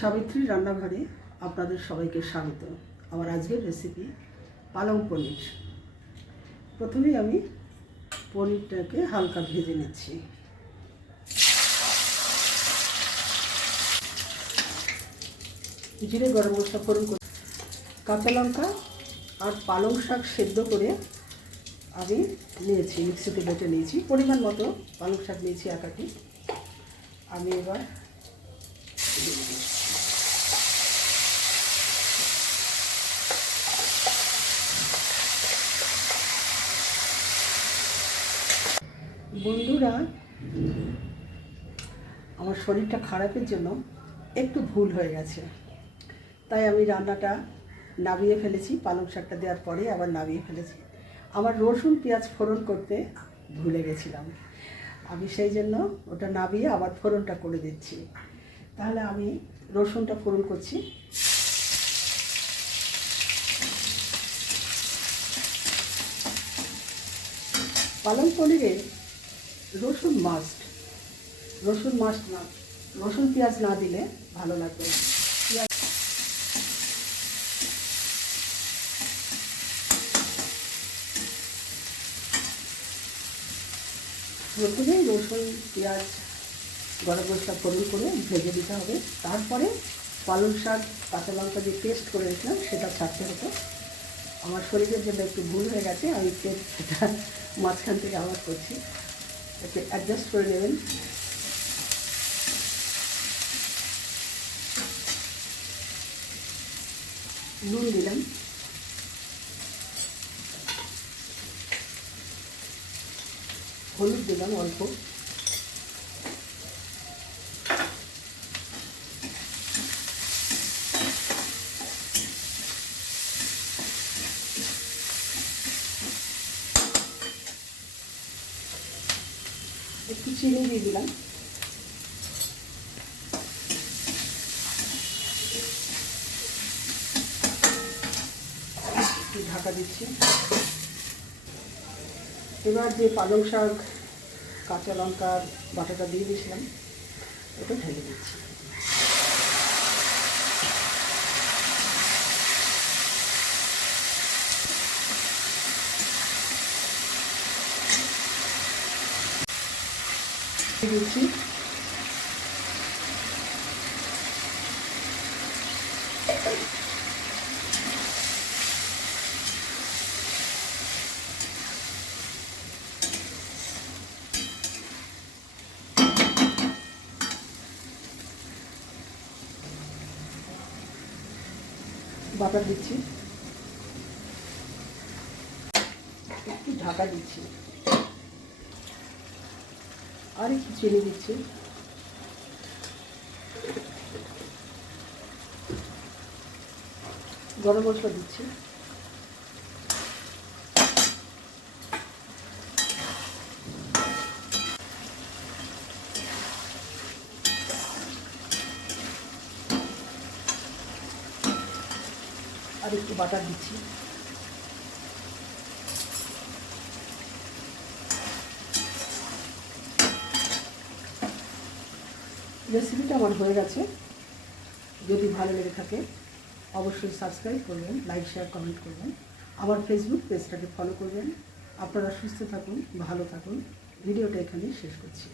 সাবিত্রী রান্নাঘরে আপনাদের সবাইকে স্বাগত। আমার আজকের রেসিপি পালং পনির। প্রথমেই আমি পনিরটাকে হালকা ভেজে নিচ্ছি। জিরে গরম মশলা ফোড়ন করে কাঁচা লঙ্কা আর পালং শাক সেদ্ধ করে আমি নিয়েছি, মিক্সিতে বেটে নিয়েছি। পরিমাণ মতো পালং শাক নিয়েছি একাটি। আমি এবার বন্ধুরা, আমার শরীরটা খারাপের জন্য একটু ভুল হয়ে গেছে, তাই আমি রান্নাটা নামিয়ে ফেলেছি। পালং শাকটা দেওয়ার পরে আবার নামিয়ে ফেলেছি। আমার রসুন পেঁয়াজ ফোড়ন করতে ভুলে গেছিলাম, আমি সেই জন্য ওটা নামিয়ে আবার ফোড়নটা করে দিচ্ছি। তাহলে আমি রসুনটা ফোড়ন করছি। পালং পনিরে রসুন মাস্ট না, রসুন পেঁয়াজ না দিলে ভালো লাগবে না। প্রথমেই রসুন পেঁয়াজ গরম মশলা ফোড়ন করে ভেজে দিতে হবে। তারপরে পালং শাক কাঁচা লঙ্কা দিয়ে পেস্ট করে রেখেছিলাম সেটা ছাড়তে হতো। আমার শরীরের জন্য একটু ভুল হয়ে গেছে, আমি সেটা মাঝখান থেকে আবার করছি, একটু অ্যাডজাস্ট করে নেবেন। নুন দিলাম, হলুদ দিলাম অল্প, একটু চিনি দিয়ে দিলাম, একটু ঢাকা দিচ্ছি। এবার যে পালং শাক কাঁচা লঙ্কা বাটাটা দিয়ে দিয়েছিলাম ওটা ঢেলে দিচ্ছি। দিচ্ছি বাটার দিচ্ছি, একটু ঢাকা দিচ্ছি, আর একটু চিনি দিচ্ছি, গরম মশলা দিচ্ছি, আর একটু বাটার দিচ্ছি। রেসিপিটা আমার হয়ে গেছে। যদি ভালো লেগে থাকে অবশ্যই সাবস্ক্রাইব করবেন, লাইক শেয়ার কমেন্ট করবেন, আমার ফেসবুক পেজটাকে ফলো করবেন। আপনারা সুস্থ থাকুন, ভালো থাকুন। ভিডিওটা এখানেই শেষ করছি।